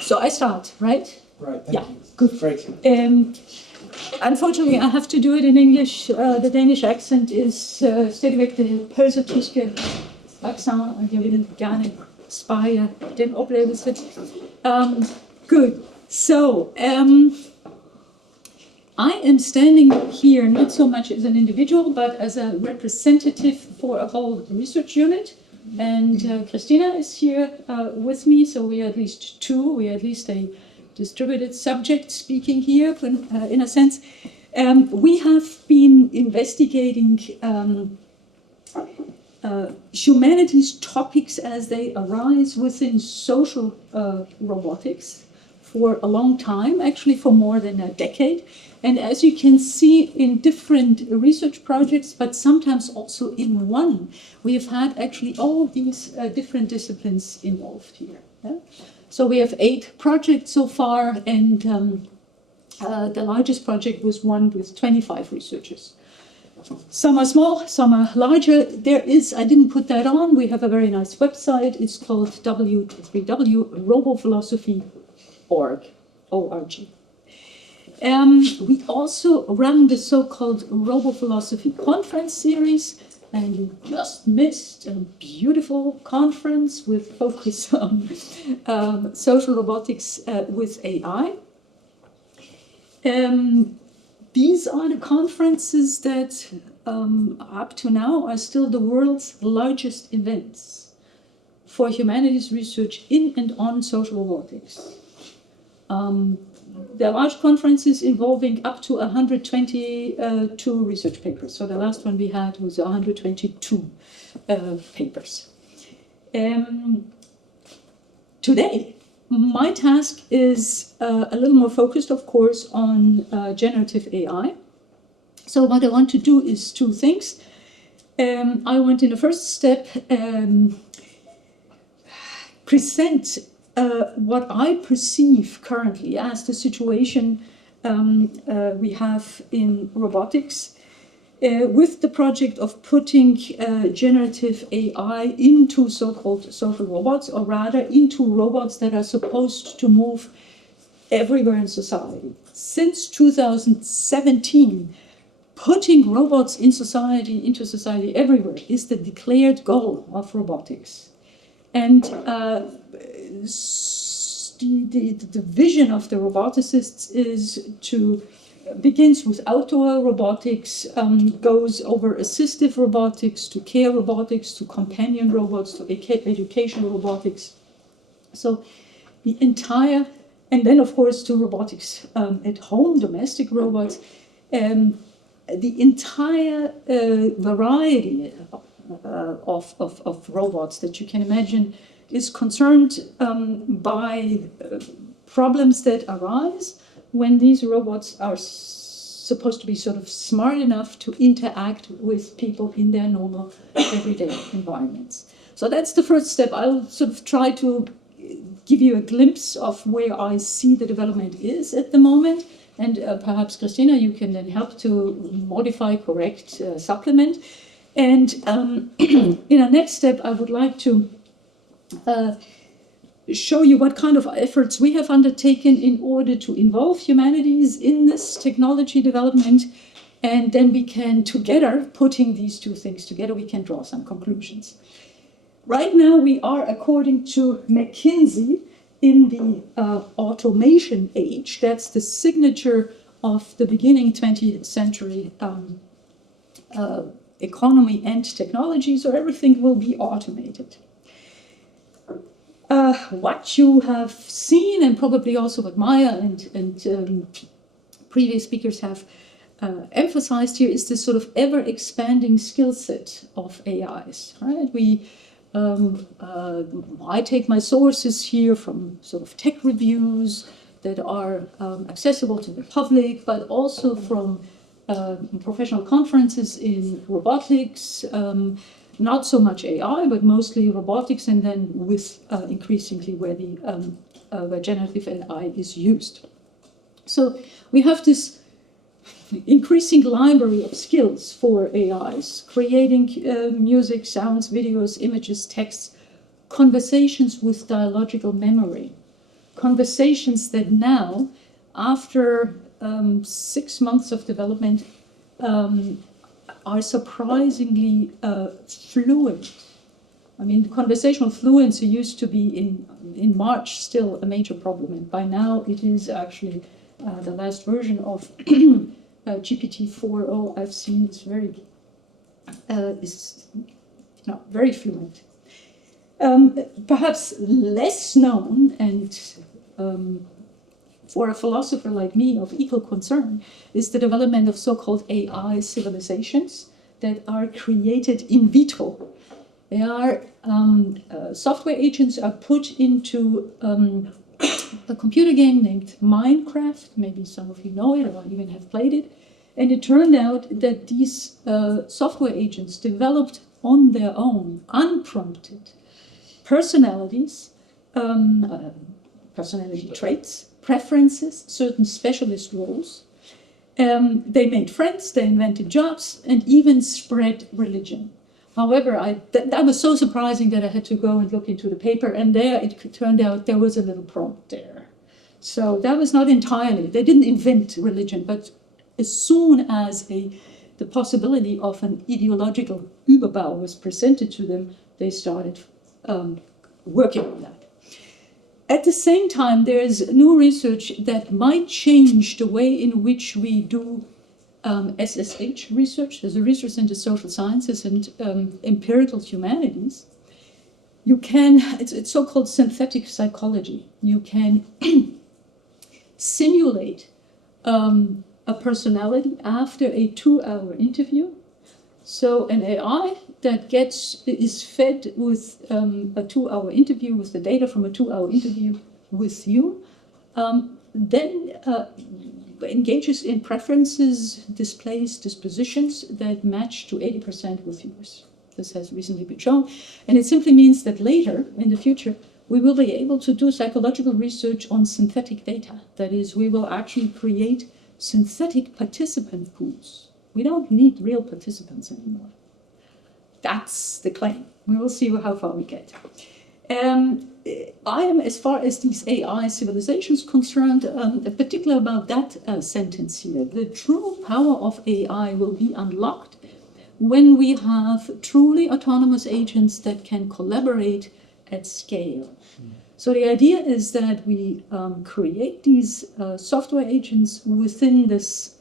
So I start, right? Right, Yeah, thank you. good. Great. Unfortunately, I have to do it in English. The Danish accent is stadigvæk det pølsertyske accent, og jeg vil gerne spare den oplevelse. Good. So, I am standing here not so much as an individual, but as a representative for a whole research unit. And Christina is here with me, so we are at least two. We are at least a distributed subject speaking here, in a sense. We have been investigating humanities topics as they arise within social robotics for a long time, actually for more than a decade. And as you can see in different research projects, but sometimes also in one, we have had actually all these different disciplines involved here. Yeah? So we have 8 projects so far, and the largest project was one with 25 researchers. Some are small, some are larger. There is, I didn't put that on, we have a very nice website. It's called www.robophilosophy.org. O-R-G. We also run the so-called Robophilosophy Conference series, and you just missed a beautiful conference with focus on social robotics with AI. These are the conferences that up to now are still the world's largest events for humanities research in and on social robotics. There are large conferences involving up to 122 research papers. So the last one we had was 122 papers. Today, my task is a little more focused, of course, on generative AI. So what I want to do is 2 things. I want in the first step present what I perceive currently as the situation we have in robotics with the project of putting generative AI into so-called social robots, or rather into robots that are supposed to move everywhere in society. Since 2017, putting robots into society everywhere is the declared goal of robotics. And the vision of the roboticists is begins with outdoor robotics, goes over assistive robotics to care robotics to companion robots to educational robotics. So the entire, and then of course to robotics at home, domestic robots, the entire variety of robots that you can imagine is concerned by problems that arise when these robots are supposed to be sort of smart enough to interact with people in their normal everyday environments. So that's the first step. I'll sort of try to give you a glimpse of where I see the development is at the moment. And perhaps, Christina, you can then help to modify, correct, supplement. And in a next step, I would like to show you what kind of efforts we have undertaken in order to involve humanities in this technology development. And then we can together, putting these 2 things together, we can draw some conclusions. Right now, we are, according to McKinsey, in the automation age. That's the signature of the beginning 20th century economy and technology, so everything will be automated. What you have seen, and probably also what Maya and previous speakers have emphasized here, is this sort of ever-expanding skill set of AIs. Right? I take my sources here from sort of tech reviews that are accessible to the public, but also from professional conferences in robotics, not so much AI, but mostly robotics, and then with increasingly where generative AI is used. So we have this increasing library of skills for AIs, creating music, sounds, videos, images, texts, conversations with dialogical memory. conversations that now, after 6 months of development, are surprisingly fluent. I mean, conversational fluency used to be in March still a major problem, and by now it is actually the last version of GPT 4.0 I've seen is very fluent. Perhaps less known, and for a philosopher like me of equal concern, is the development of so-called AI civilizations that are created in vitro. They are software agents are put into a computer game named Minecraft. Maybe some of you know it or even have played it. And it turned out that these software agents developed on their own, unprompted, personalities, personality traits, preferences, certain specialist roles. They made friends, they invented jobs, and even spread religion. However, that was so surprising that I had to go and look into the paper, and there it turned out there was a little prompt there. So that was not entirely, they didn't invent religion, but as soon as the possibility of an ideological Überbau was presented to them, they started working on that. At the same time, there is new research that might change the way in which we do SSH research. There's a research into social sciences and empirical humanities. It's so-called synthetic psychology. You can simulate a personality after a 2-hour interview. So an AI that is fed with a 2-hour interview, with the data from a 2-hour interview with you, then engages in preferences, displays dispositions that match to 80% with yours. This has recently been shown. And it simply means that later, in the future, we will be able to do psychological research on synthetic data. That is, we will actually create synthetic participant pools. We don't need real participants anymore. That's the claim. We will see how far we get. I am, as far as these AI civilizations concerned, particular about that sentence here. The true power of AI will be unlocked when we have truly autonomous agents that can collaborate at scale. So the idea is that we create these software agents within this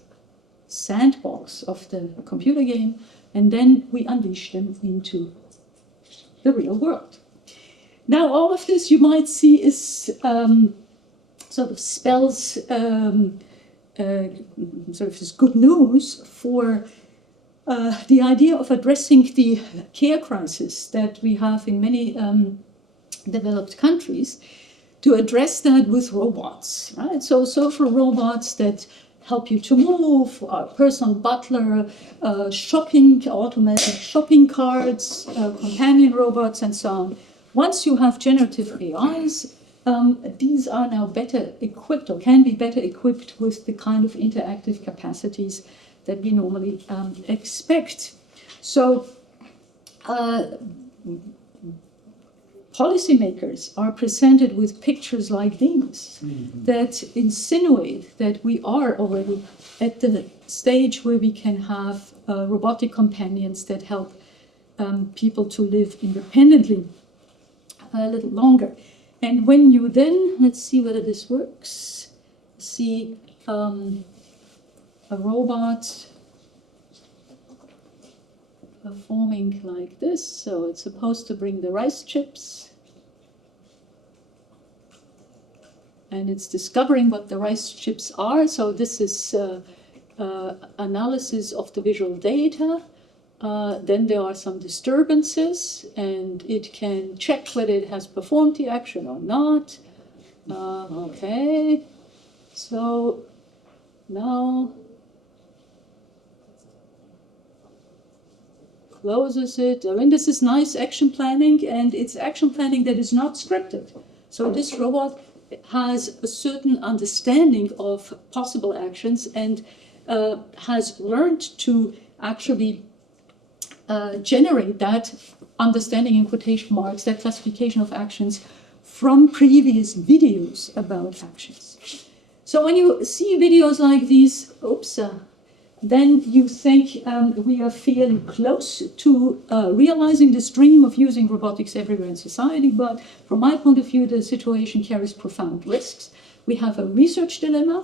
sandbox of the computer game, and then we unleash them into the real world. Now, all of this you might see is sort of spells sort of this good news for the idea of addressing the care crisis that we have in many developed countries, to address that with robots, right? So social robots that help you to move, personal butler, automatic shopping carts, companion robots, and so on. Once you have generative AIs, these are now better equipped, or can be better equipped, with the kind of interactive capacities that we normally expect. So policymakers are presented with pictures like these that insinuate that we are already at the stage where we can have robotic companions that help people to live independently a little longer. And when you then, let's see whether this works, see a robot performing like this. So it's supposed to bring the rice chips. And it's discovering what the rice chips are. So this is analysis of the visual data. Then there are some disturbances, and it can check whether it has performed the action or not. Okay, so now closes it. I mean, this is nice action planning, and it's action planning that is not scripted. So this robot has a certain understanding of possible actions and has learned to actually generate that understanding, in quotation marks, that classification of actions from previous videos about actions. So when you see videos like these, then you think we are fairly close to realizing this dream of using robotics everywhere in society. But from my point of view, the situation carries profound risks. We have a research dilemma.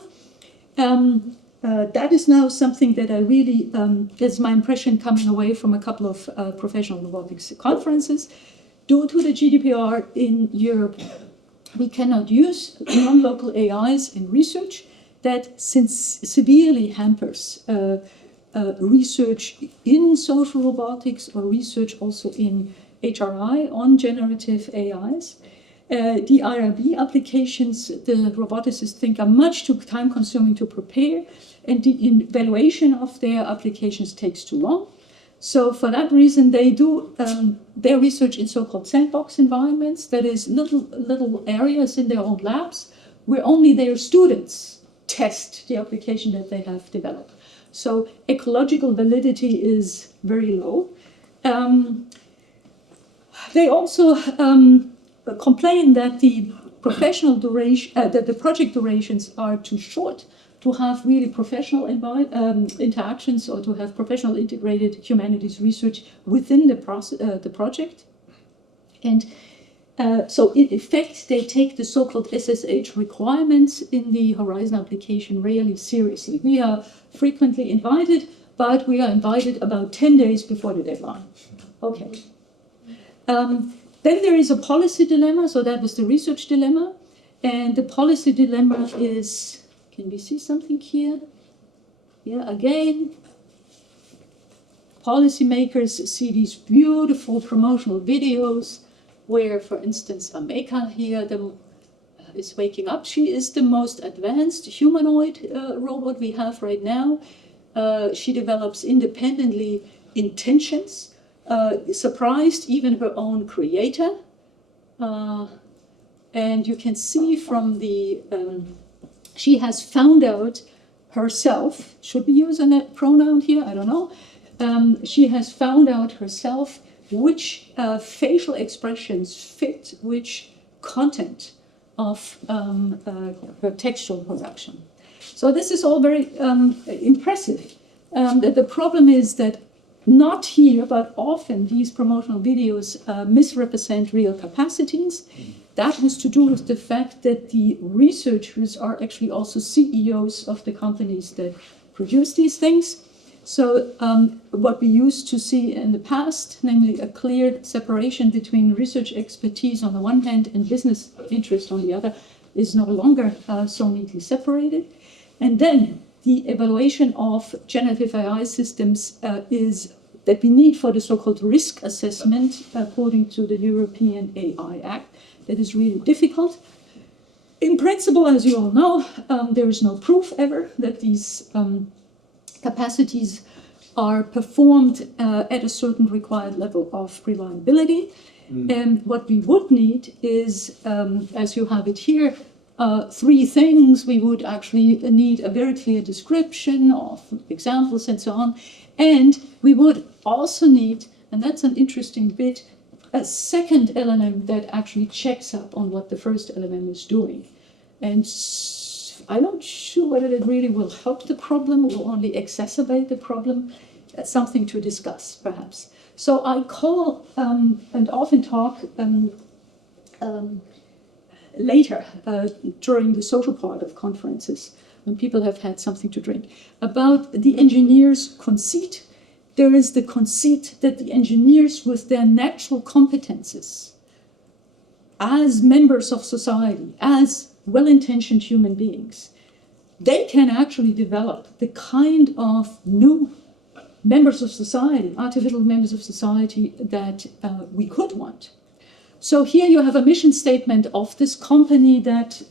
That is now something that I really, that's my impression coming away from a couple of professional robotics conferences. Due to the GDPR in Europe, we cannot use non-local AIs in research. That severely hampers research in social robotics or research also in HRI on generative AIs. The IRB applications, the roboticists think are much too time-consuming to prepare, and the evaluation of their applications takes too long. So for that reason, they do their research in so-called sandbox environments, that is little areas in their own labs, where only their students test the application that they have developed. So ecological validity is very low. They also complain that the professional duration, that the project durations are too short to have really professional interactions or to have professional integrated humanities research within the project. And so in effect, they take the so-called SSH requirements in the Horizon application really seriously. We are frequently invited, but we are invited about 10 days before the deadline. Okay. Then there is a policy dilemma, so that was the research dilemma. And the policy dilemma is, can we see something here? Yeah, again, policymakers see these beautiful promotional videos where, for instance, Ameka here is waking up. She is the most advanced humanoid robot we have right now. She develops independently intentions, surprised even her own creator. And you can see from the, she has found out herself, should we use a pronoun here? I don't know. She has found out herself which facial expressions fit which content of her textual production. So this is all very impressive. The problem is that not here, but often these promotional videos misrepresent real capacities. That has to do with the fact that the researchers are actually also CEOs of the companies that produce these things. So what we used to see in the past, namely a clear separation between research expertise on the one hand and business interest on the other, is no longer so neatly separated. And then the evaluation of generative AI systems is that we need for the so-called risk assessment according to the European AI Act. That is really difficult. In principle, as you all know, there is no proof ever that these capacities are performed at a certain required level of reliability. And what we would need is, as you have it here, three things. We would actually need a very clear description of examples and so on. And we would also need, and that's an interesting bit, a second LLM that actually checks up on what the first LLM is doing. And I'm not sure whether it really will help the problem or only exacerbate the problem. That's something to discuss, perhaps. So I call and often talk later during the social part of conferences, when people have had something to drink, about the engineer's conceit. There is the conceit that the engineers, with their natural competences, as members of society, as well-intentioned human beings, they can actually develop the kind of new members of society, artificial members of society that we could want. So here you have a mission statement of this company that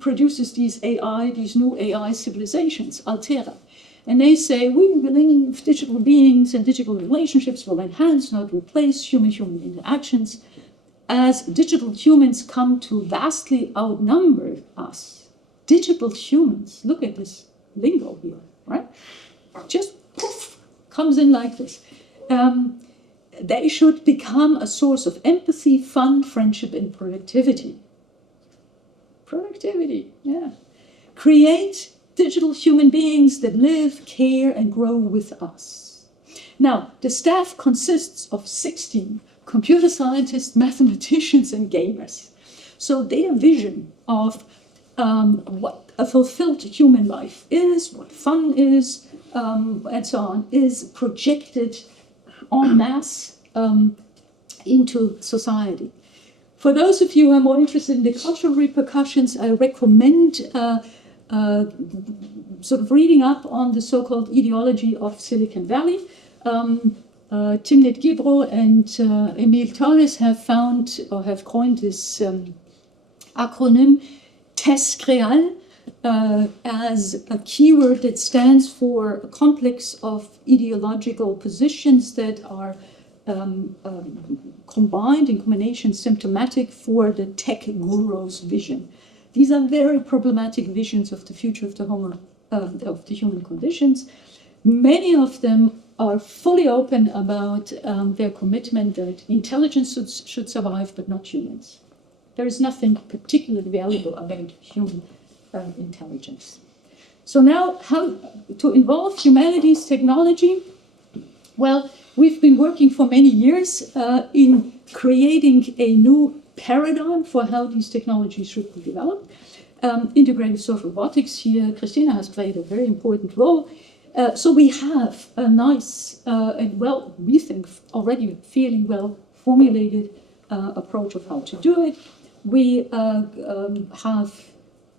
produces these new AI civilizations, Altera. And they say, we believe digital beings and digital relationships will enhance, not replace, human-human interactions, as digital humans come to vastly outnumber us. Digital humans, look at this lingo here, right? Just poof, comes in like this. they should become a source of empathy, fun, friendship, and productivity. Productivity, yeah. Create digital human beings that live, care, and grow with us. Now, the staff consists of 16 computer scientists, mathematicians, and gamers. So their vision of what a fulfilled human life is, what fun is, and so on, is projected en masse into society. For those of you who are more interested in the cultural repercussions, I recommend sort of reading up on the so-called ideology of Silicon Valley. Timnit Gebro and Emil Torres have found or have coined this acronym TESCREAL as a keyword that stands for a complex of ideological positions that are combined in combination, symptomatic for the tech guru's vision. These are very problematic visions of the future of the human conditions. Many of them are fully open about their commitment that intelligence should survive, but not humans. There is nothing particularly valuable about human intelligence. So now, how to involve humanities technology? Well, we've been working for many years in creating a new paradigm for how these technologies should be developed. Integrated social robotics here, Christina has played a very important role. So we have a nice and well, we think already fairly well formulated approach of how to do it. We have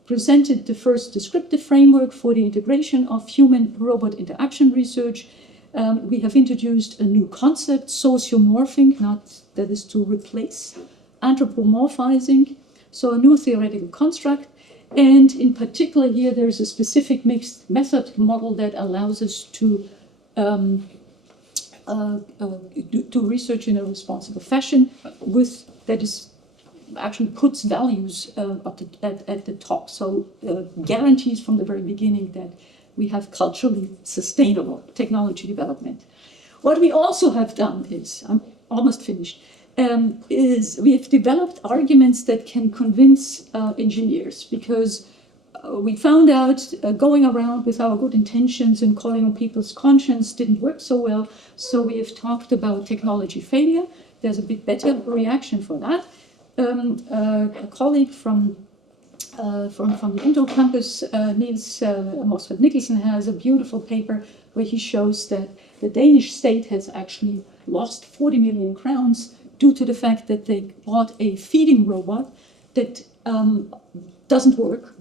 presented the first descriptive framework for the integration of human-robot interaction research. We have introduced a new concept, sociomorphing, not that is to replace anthropomorphizing, so a new theoretical construct. And in particular here, there's a specific mixed method model that allows us to do research in a responsible fashion that is actually puts values at the top. So guarantees from the very beginning that we have culturally sustainable technology development. What we also have done is, I'm almost finished, is we have developed arguments that can convince engineers, because we found out going around with our good intentions and calling on people's conscience didn't work so well. So we have talked about technology failure. There's a bit better reaction for that. A colleague from the Intel campus, Niels Mosfeld Nicholson, has a beautiful paper where he shows that the Danish state has actually lost 40 million crowns due to the fact that they bought a feeding robot that doesn't work,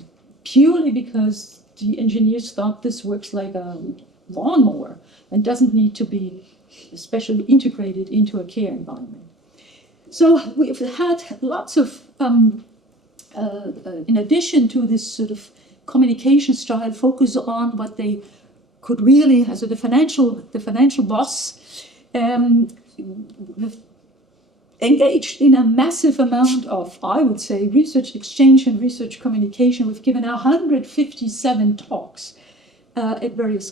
purely because the engineers thought this works like a lawnmower and doesn't need to be especially integrated into a care environment. So we've had lots of, in addition to this sort of communication style, focus on what they could really, as the financial boss, have engaged in a massive amount of, I would say, research exchange and research communication. We've given 157 talks at various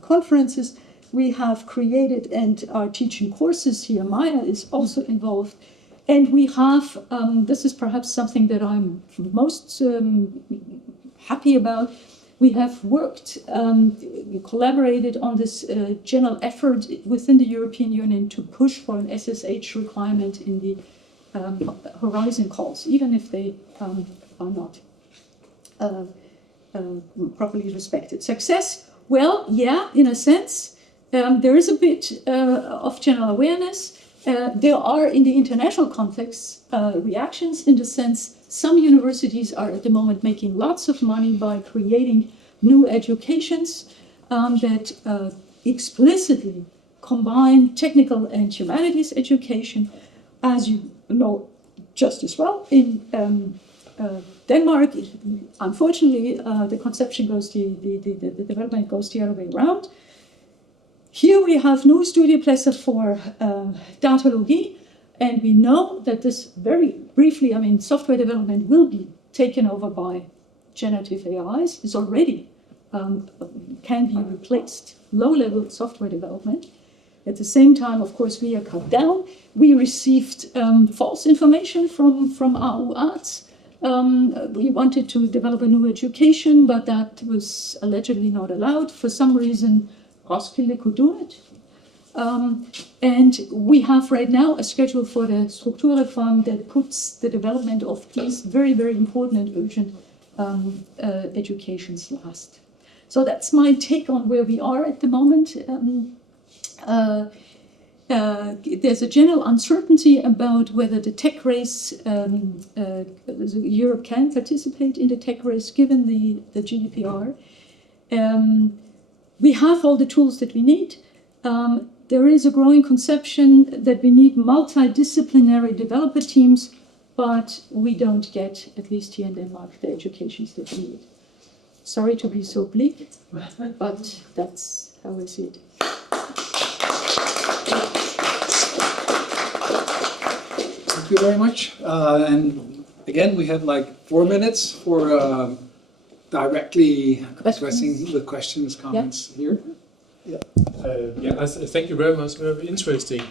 conferences. We have created and are teaching courses here. Maya is also involved. And we have, this is perhaps something that I'm most happy about, we have worked, collaborated on this general effort within the European Union to push for an SSH requirement in the Horizon calls, even if they are not properly respected. Success? Well, yeah, in a sense. There is a bit of general awareness. There are, in the international context, reactions in the sense some universities are at the moment making lots of money by creating new educations that explicitly combine technical and humanities education. As you know just as well, in Denmark, unfortunately, the conception goes the development goes the other way around. Here we have new studiepladser for datalogy, and we know that this, very briefly, software development will be taken over by generative AIs. It's already can be replaced, low-level software development. At the same time, of course, we are cut down. We received false information from AU Arts. We wanted to develop a new education, but that was allegedly not allowed. For some reason, Roskilde could do it. And we have right now a schedule for the Strukturreform that puts the development of these very, very important and urgent educations last. So that's my take on where we are at the moment. There's a general uncertainty about whether the tech race, Europe can participate in the tech race given the GDPR. We have all the tools that we need. There is a growing conception that we need multidisciplinary developer teams, but we don't get, at least here in Denmark, the educations that we need. Sorry to be so bleak, but that's how I see it. Thank you very much. And again, we have like 4 minutes for directly addressing the questions, comments here. Thank you very much. Very interesting.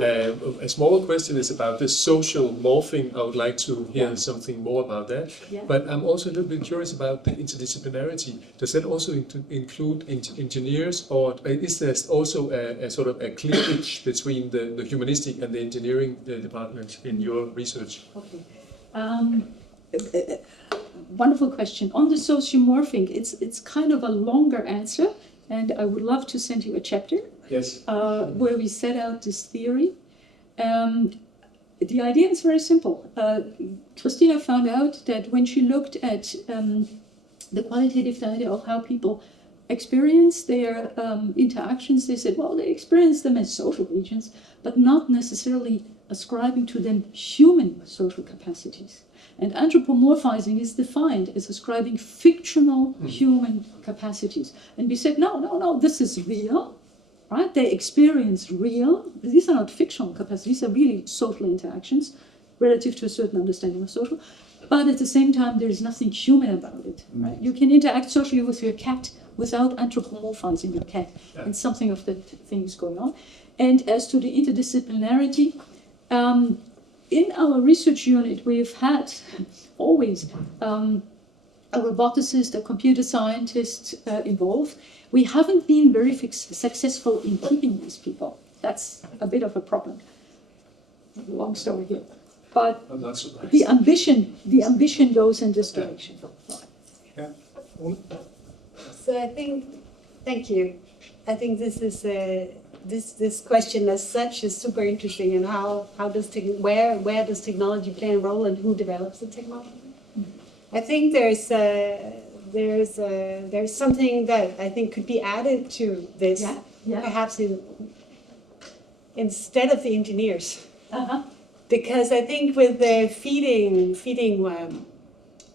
A small question is about this social morphing. I would like to hear something more about that. Yeah. But I'm also a little bit curious about the interdisciplinarity. Does that also include engineers, or is there also a sort of a cleavage between the humanistic and the engineering departments in your research? Okay. Wonderful question. On the sociomorphing, it's kind of a longer answer, and I would love to send you a chapter. Yes. Where we set out this theory. The idea is very simple. Christina found out that when she looked at the qualitative data of how people experience their interactions, they said, well, they experience them as social agents, but not necessarily ascribing to them human social capacities. And anthropomorphizing is defined as ascribing fictional human capacities. And we said, no, this is real. Right? They experience real, these are not fictional capacities, these are really social interactions relative to a certain understanding of social, but at the same time there is nothing human about it. Right? You can interact socially with your cat without anthropomorphizing your cat, and something of that thing is going on. And as to the interdisciplinarity, in our research unit we've had always a roboticist, a computer scientist involved. We haven't been very successful in keeping these people. That's a bit of a problem. Long story here. But I'm not surprised. the ambition goes in this direction. Yeah. So I think, thank you. I think this is this question as such is super interesting, and how does where does technology play a role, and who develops the technology? I think there's something that I think could be added to this, perhaps instead of the engineers, because I think with the feeding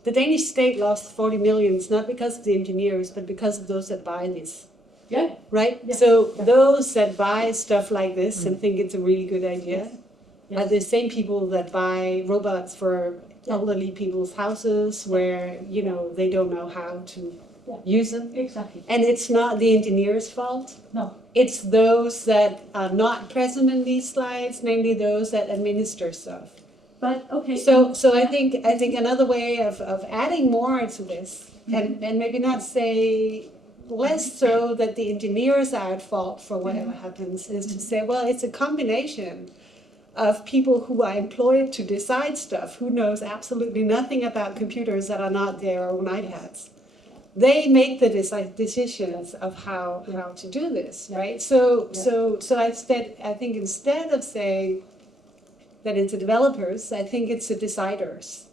the Danish state lost 40 millions not because of the engineers but because of those that buy this. Yeah. Right. Yeah. So those that buy stuff like this and think it's a really good idea are the same people that buy robots for elderly people's houses where, they don't know how to use them. Exactly. And it's not the engineer's fault. No. It's those that are not present in these slides, namely those that administer stuff. But okay. So I think another way of adding more to this, and maybe not say less so that the engineers are at fault for whatever happens, is to say, well, it's a combination of people who are employed to decide stuff, who knows absolutely nothing about computers that are not their own iPads. They make the decisions of how to do this, right? So I think instead of saying that it's the developers, I think it's the deciders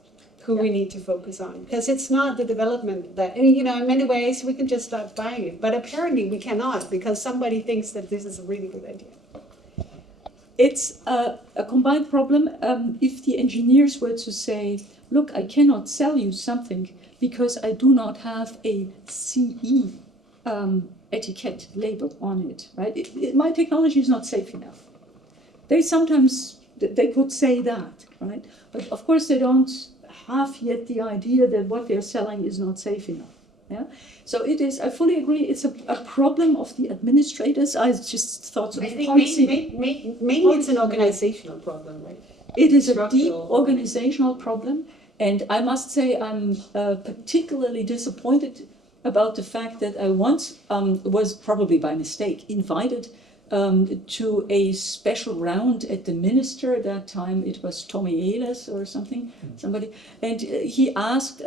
who we need to focus on, because it's not the development that, in many ways we can just start buying it, but apparently we cannot because somebody thinks that this is a really good idea. It's a combined problem. If the engineers were to say, look, I cannot sell you something because I do not have a CE etiquette label on it, right? My technology is not safe enough. They could say that, right? But of course they don't have yet the idea that what they're selling is not safe enough. Yeah. So it is. I fully agree. It's a problem of the administrators. I just thought of I think policy. mainly it's an organizational problem, right? It is a deep Structural. organizational problem, and I must say I'm particularly disappointed about the fact that I once was, probably by mistake, invited to a special round at the minister. At that time it was Tommy Ehlers or somebody, and he asked,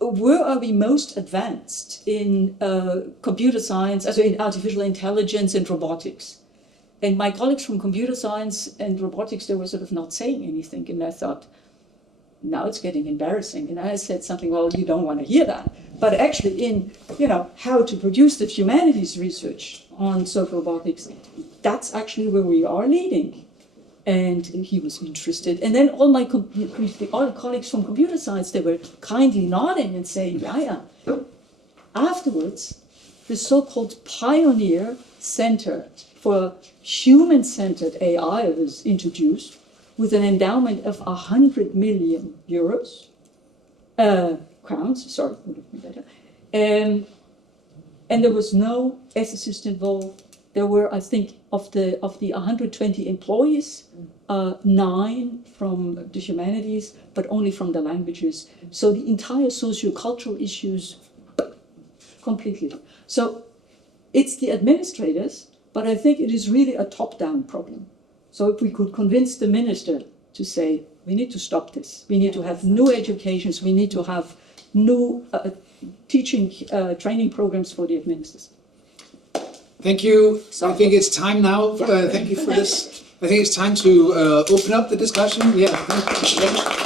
where are we most advanced in computer science, also in artificial intelligence and robotics? And my colleagues from computer science and robotics, they were sort of not saying anything. And I thought, now it's getting embarrassing. And I said something, well, you don't want to hear that. But actually in, how to produce the humanities research on social robotics, that's actually where we are leading. And he was interested. And then all my colleagues from computer science, they were kindly nodding and saying, yeah. Afterwards, the so-called Pioneer Center for Human-Centered AI was introduced with an endowment of 100 million euros, crowns, sorry, would have been better. And there was no ethicist involved. There were, I think, of the 120 employees, 9 from the humanities, but only from the languages. So the entire socio-cultural issues, completely. So it's the administrators, but I think it is really a top-down problem. So if we could convince the minister to say, we need to stop this, we need to have new educations, we need to have new teaching, training programs for the administrators. Thank you. I think it's time now. Thank you for this. I think it's time to open up the discussion. Yeah. Thank you.